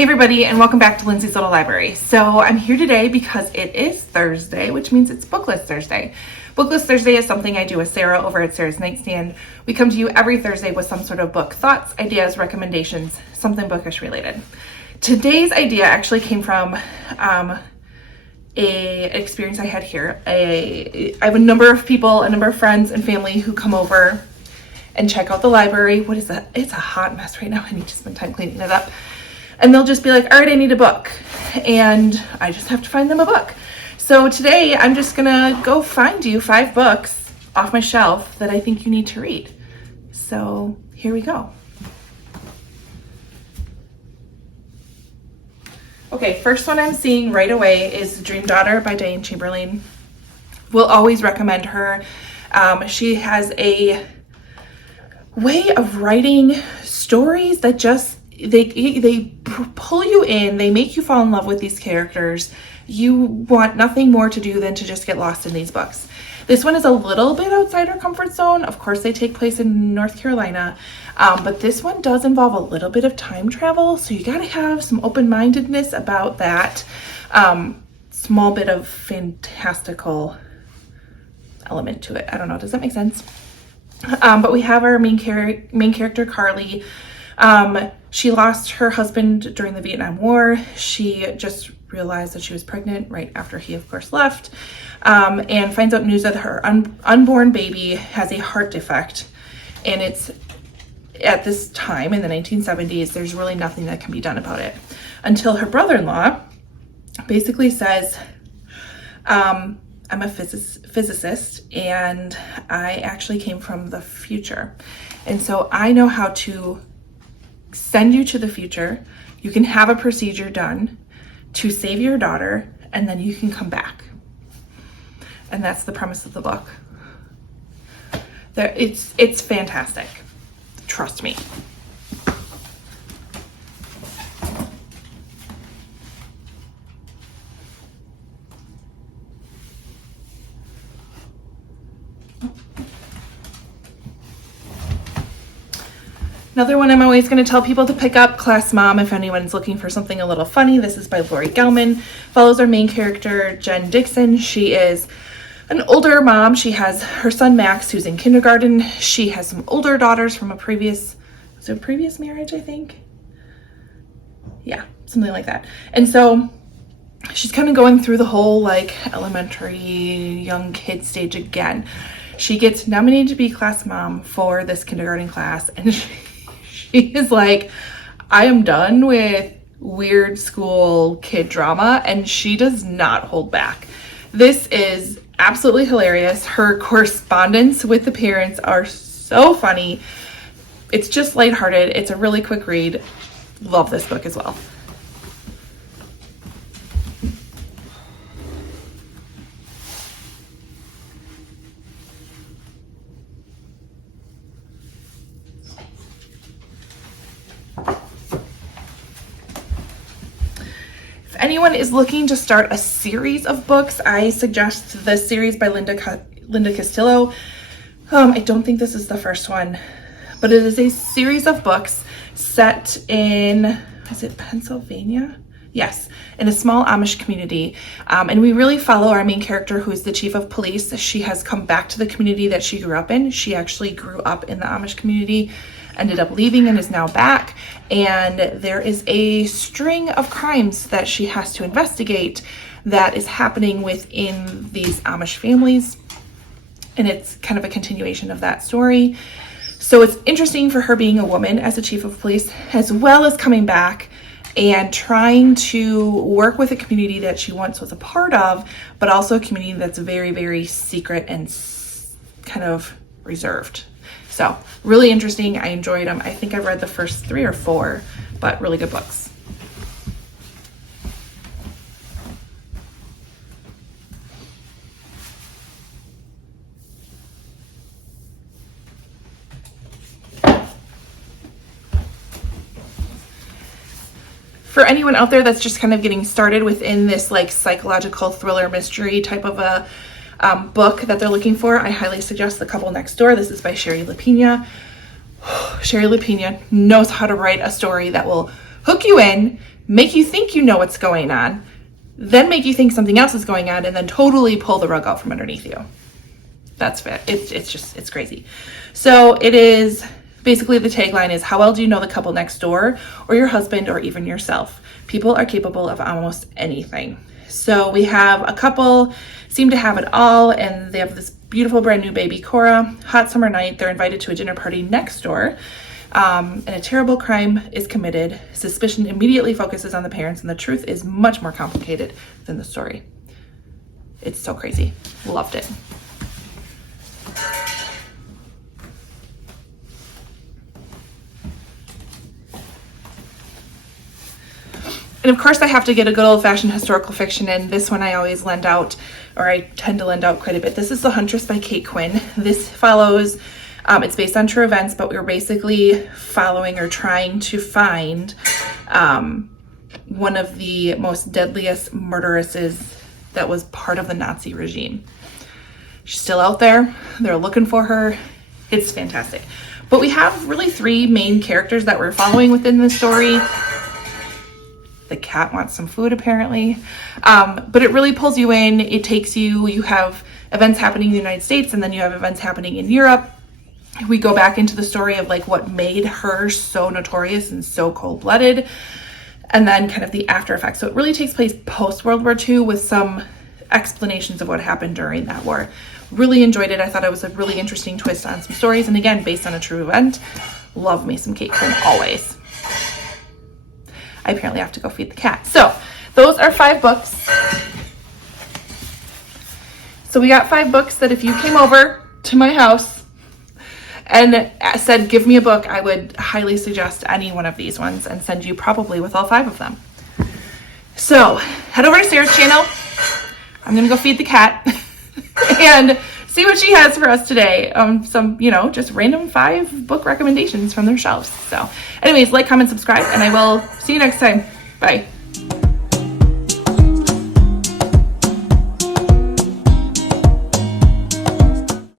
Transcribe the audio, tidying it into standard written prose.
Hey everybody, and welcome back to Lindsey's Little Library. So I'm here today because it is Thursday, which means it's BookList Thursday. BookList Thursday is something I do with Sarah over at Sarah's Nightstand. We come to you every Thursday with some sort of book thoughts, ideas, recommendations, something bookish related. Today's idea actually came from an experience I had here. I have a number of people, a number of friends and family who come over and check out the library. What is that? It's a hot mess right now. I need to spend time cleaning it up. And they'll just be like, all right, I need a book. And I just have to find them a book. So today I'm just gonna go find you 5 books off my shelf that I think you need to read. So here we go. Okay, first one I'm seeing right away is Dream Daughter by Diane Chamberlain. We'll always recommend her. She has a way of writing stories that just they pull you in, they make you fall in love with these characters. You want nothing more to do than to just get lost in these books. This one is a little bit outside our comfort zone. Of course, they take place in North Carolina, but this one does involve a little bit of time travel, so you gotta have some open-mindedness about that. Small bit of fantastical element to it. I don't know, does that make sense? But we have our main character, Carly. She lost her husband during the Vietnam War. She just realized that she was pregnant right after he, of course, left, and finds out news that her unborn baby has a heart defect. And it's at this time in the 1970s, there's really nothing that can be done about it until her brother-in-law basically says, I'm a physicist and I actually came from the future. And so I know how to send you to the future. You can have a procedure done to save your daughter, and then you can come back. And that's the premise of the book. It's fantastic. Trust me. Another one I'm always going to tell people to pick up, Class Mom, if anyone's looking for something a little funny. This is by Lori Gelman. Follows our main character, Jen Dixon. She is an older mom. She has her son, Max, who's in kindergarten. She has some older daughters from a previous marriage, I think? Yeah, something like that. And so she's kind of going through the whole elementary young kid stage again. She gets nominated to be class mom for this kindergarten class, and she is like, I am done with weird school kid drama, and she does not hold back. This is absolutely hilarious. Her correspondence with the parents are so funny. It's just lighthearted. It's a really quick read. Love this book as well. Anyone is looking to start a series of books, I suggest the series by Linda Castillo. I don't think this is the first one, but it is a series of books set in, is it Pennsylvania? Yes, in a small Amish community. And we really follow our main character, who is the chief of police. She has come back to the community that she grew up in. She actually grew up in the Amish community, ended up leaving, and is now back. And there is a string of crimes that she has to investigate that is happening within these Amish families. And it's kind of a continuation of that story. So it's interesting for her being a woman as a chief of police, as well as coming back and trying to work with a community that she once was a part of, but also a community that's very, very secret and kind of reserved. So really interesting. I enjoyed them. I think I read the first 3 or 4, but really good books. For anyone out there that's just kind of getting started within this psychological thriller mystery type of a book that they're looking for, I highly suggest The Couple Next Door. This is by Sherry LaPina. Sherry LaPina knows how to write a story that will hook you in, make you think you know what's going on, then make you think something else is going on, and then totally pull the rug out from underneath you. That's it. It's crazy. So it is basically, the tagline is, how well do you know the couple next door, or your husband, or even yourself? People are capable of almost anything. So we have a couple, seem to have it all, and they have this beautiful brand new baby, Cora. Hot summer night, they're invited to a dinner party next door, and a terrible crime is committed. Suspicion immediately focuses on the parents, and the truth is much more complicated than the story. It's so crazy. Loved it. And of course I have to get a good old-fashioned historical fiction in. This one I always lend out, or I tend to lend out quite a bit. This is The Huntress by Kate Quinn. This follows, it's based on true events, but we're basically following or trying to find one of the most deadliest murderesses that was part of the Nazi regime. She's still out there. They're looking for her. It's fantastic. But we have really three main characters that we're following within the story. The cat wants some food apparently. But it really pulls you in. It takes you, you have events happening in the United States, and then you have events happening in Europe. We go back into the story of like what made her so notorious and so cold-blooded, and then kind of the after effects. So it really takes place post World War II with some explanations of what happened during that war. Really enjoyed it. I thought it was a really interesting twist on some stories, and again, based on a true event. Love me some Kate Quinn always. I apparently have to go feed the cat. So those are 5 books. So we got 5 books that if you came over to my house and said, give me a book, I would highly suggest any one of these ones and send you probably with all 5 of them. So head over to Sarah's channel. I'm going to go feed the cat and see what she has for us today. Some, just random 5 book recommendations from their shelves. So anyways, like, comment, subscribe, and I will see you next time. Bye.